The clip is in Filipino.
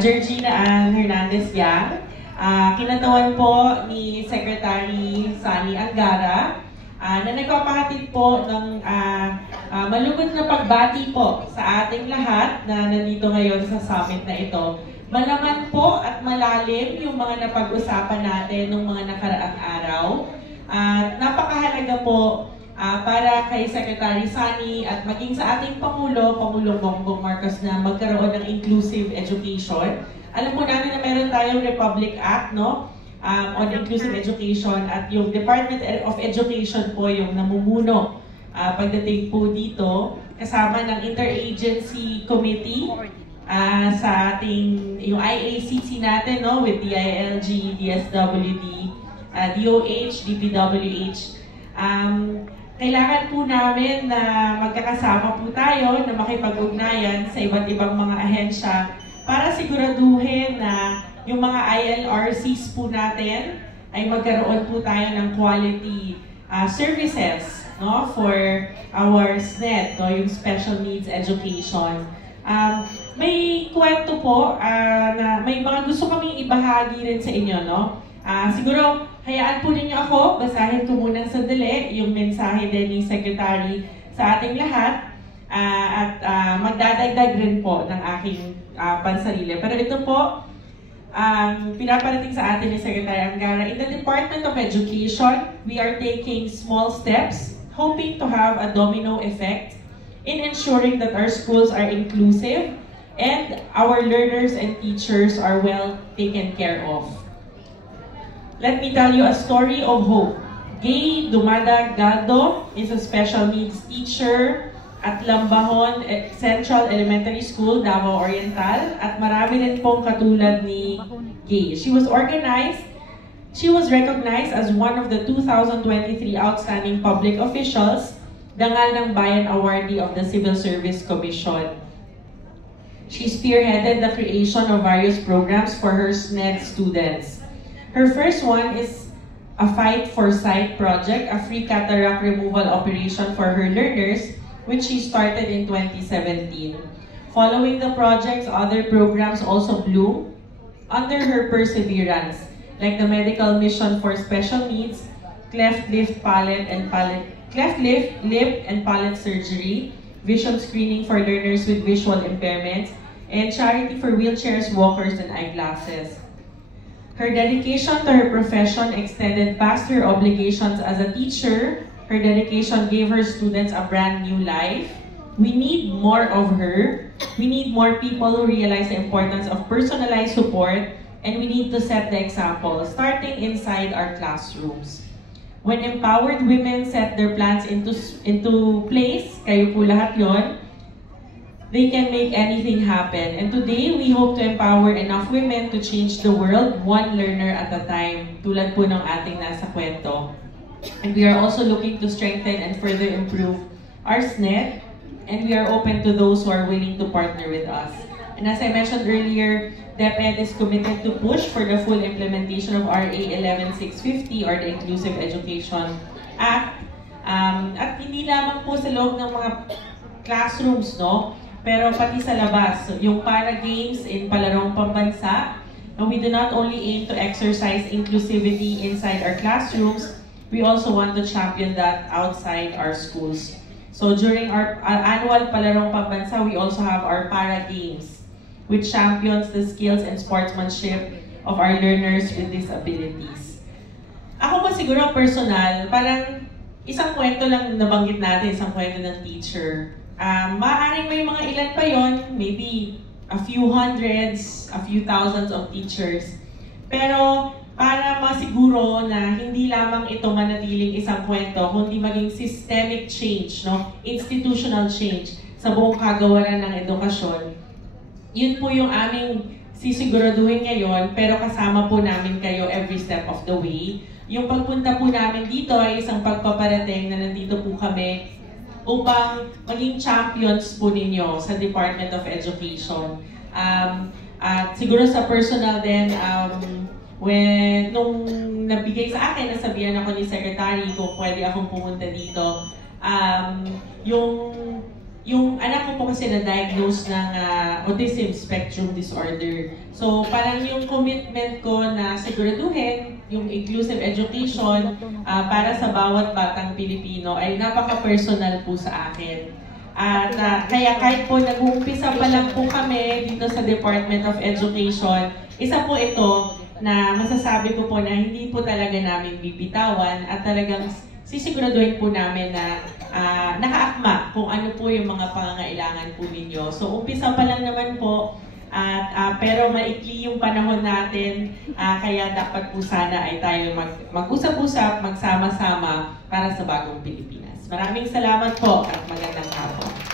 Georgina Ann Hernandez-Yang. Kinatawan po ni Secretary Sunny Angara na nagpapahatid po ng malugod na pagbati po sa ating lahat na nandito ngayon sa summit na ito. Malaman po at malalim yung mga napag-usapan natin ng mga nakaraang araw. Napakahalaga po para kay Secretary Sunny at maging sa ating Pangulong Bongbong Marcos na magkaroon ng inclusive education. Alam po namin na meron tayong Republic Act, no? On inclusive education, at yung Department of Education po yung namumuno pagdating po dito kasama ng Interagency Committee sa ating yung IACC natin, no, with DILG, DSWD, DOH, DPWH. Kailangan po namin na magkakasama po tayo na makipag-ugnayan sa iba't ibang mga ahensya para siguraduhin na yung mga ILRCs po natin ay magkaroon po tayo ng quality services, no, for our SNED, no, yung Special Needs Education. May kwento po na may mga gusto kaming ibahagi rin sa inyo, no? Siguro, hayaan po ninyo ako, basahin ko muna sandali yung mensahe din ni Secretary sa ating lahat at magdadagdag rin po ng aking pansarili. Pero ito po, pinaparating sa atin ni Secretary Angara. In the Department of Education, we are taking small steps, hoping to have a domino effect in ensuring that our schools are inclusive and our learners and teachers are well taken care of. Let me tell you a story of hope. Gay Dumada Galdo is a special needs teacher at Lambahon Central Elementary School, Davao Oriental, at marami rin pong katulad ni Gay. She was recognized as one of the 2023 Outstanding Public Officials, Dangal ng Bayan Awardee of the Civil Service Commission. She spearheaded the creation of various programs for her SNED students. Her first one is a Fight for Sight project, a free cataract removal operation for her learners, which she started in 2017. Following the projects, other programs also bloomed under her perseverance, like the Medical Mission for Special Needs, cleft lip and palate surgery, vision screening for learners with visual impairments, and charity for wheelchairs, walkers, and eyeglasses. Her dedication to her profession extended past her obligations as a teacher. Her dedication gave her students a brand new life. We need more of her. We need more people who realize the importance of personalized support, and we need to set the example, starting inside our classrooms. When empowered women set their plans into place, kayo po lahat yon, they can make anything happen. And today, we hope to empower enough women to change the world, one learner at a time, tulad po ng ating nasa kwento. And we are also looking to strengthen and further improve our SNED, and we are open to those who are willing to partner with us. And as I mentioned earlier, DepEd is committed to push for the full implementation of RA 11650 or the Inclusive Education Act. At hindi lamang po sa loob ng mga classrooms, no? Pero pati sa labas, yung para games in palarong pambansa. And we do not only aim to exercise inclusivity inside our classrooms, we also want to champion that outside our schools. So during our annual palarong pambansa, we also have our para games, which champions the skills and sportsmanship of our learners with disabilities. Ako po siguro personal, parang isang kwento lang nabanggit natin, isang kwento ng teacher. Maaaring may mga ilan pa yon, maybe a few hundreds, a few thousands of teachers. Pero para masiguro na hindi lamang ito manatiling isang kwento, kundi maging systemic change, no? Institutional change sa buong kagawaran ng edukasyon. Yun po yung aming sisiguraduhin ngayon, pero kasama po namin kayo every step of the way. Yung pagpunta po namin dito ay isang pagpaparating na nandito po kami upang maging champions po ninyo sa Department of Education. At siguro sa personal din, nung nabigay sa akin, nasabihan ako ni Secretary kung pwede akong pumunta dito, yung anak ko po kasi na-diagnose ng autism spectrum disorder. So parang yung commitment ko na siguraduhin yung inclusive education para sa bawat batang Pilipino ay napaka-personal po sa akin. At kaya kahit po nag-uumpisa pa lang po kami dito sa Department of Education, isa po ito na masasabi ko po na hindi po talaga namin bibitawan at talagang sisiguraduhin po namin na nakaakma kung ano po yung mga pangangailangan po ninyo. So umpisa pa lang naman po, at pero maikli yung panahon natin, kaya dapat po sana ay tayo mag-usap-usap, magsama-sama para sa bagong Pilipinas. Maraming salamat po at magandang hapon.